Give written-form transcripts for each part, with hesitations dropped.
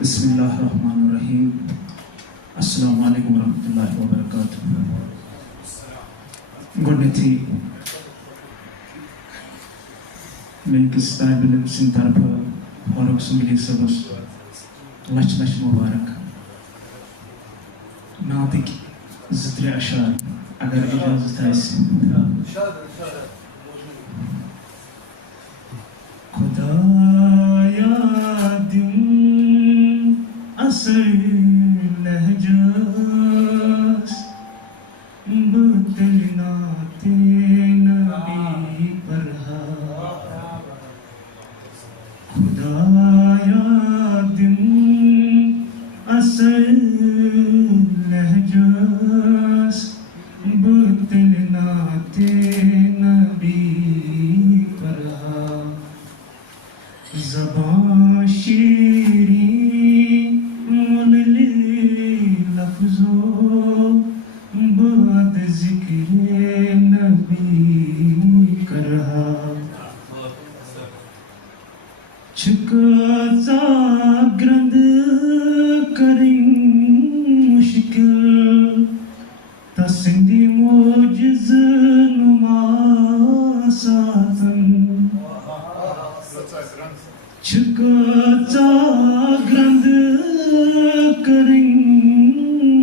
بسم اللہ الرحمن الرحیم السلام علیکم ورحمۃ اللہ وبرکاتہ گۄڈنیٚتھٕے میٲنِس طالبہِ علم سٕنٛدِ طرفہٕ فاروق سنگلی صٲبس لچھ لچھ مبارک نعتٕکۍ 2-3 اشعار اگر اجازت آسہِ خدایا دِم اصل لہجس بہٕ تیٚلہِ نعتِ نبی پرہا خدایا دِم اصل لہجس بہٕ تیٚلہِ نعتِ نبی پرہا زبان شیریں مللی لفظوں بعد ذکر نبی کرہا چھکا گرند کریں مشکل تسندی موجز نما ساتن چھکا گرند کریں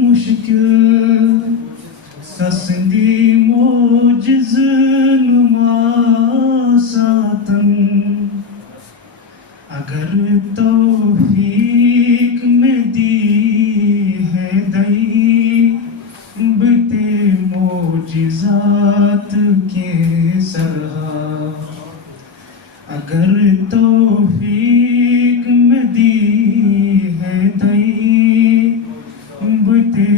مشکل تسندی موجز نما ساتن اگر توفیق میں دی ہے دئی بتے معجزات کے سرہا اگر توفیق میں دی ہے دئی بتے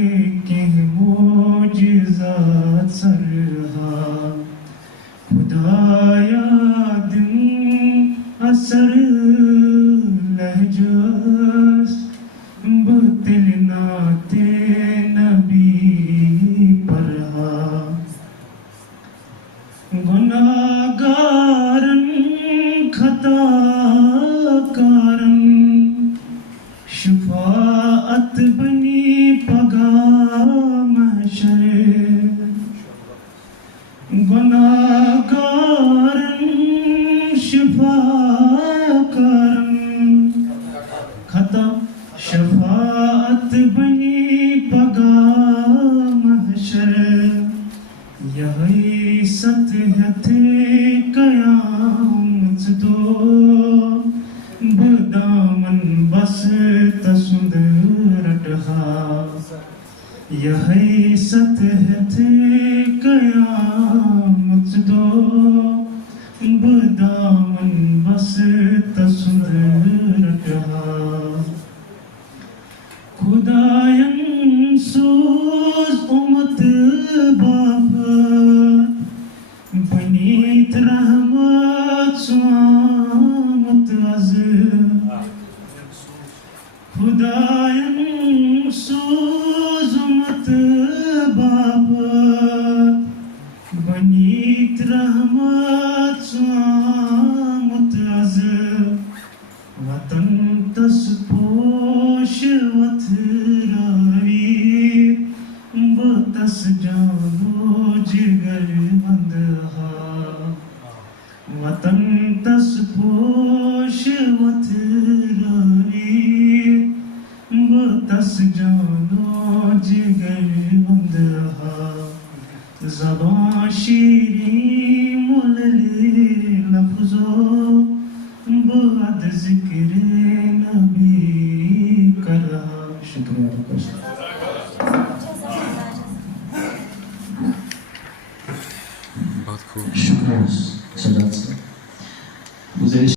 کے معجزات سرہا خدایا دم اثر لہجس بہٕ تیٚلہِ نعتِ نبی پرہا گُناہگارن خطا کارن شفاعت بنی پگاہ محشر گناہگارن شفاعت کارن خطا شفاعت بنی پگاہ محشر یہی ستحت قیامت دو بدامن بس تسند رٹھا یہی ستحت قیامت دو بدامن بس تسند رٹھا خداین سوز امت بابت بنیت رحمت سوامت از خداین سوز امت بابت بنیت رحمت سوامت از وطن تس پوش وتھراوی بتس جانو جگر بندہا وطن تس پوش وتھراوی بتس جانو جگر بندہا زبان شیریں مللی لفظوں بعد ذکر نبی کرہا شکریہ بہت خوب شکریہ صلوات سے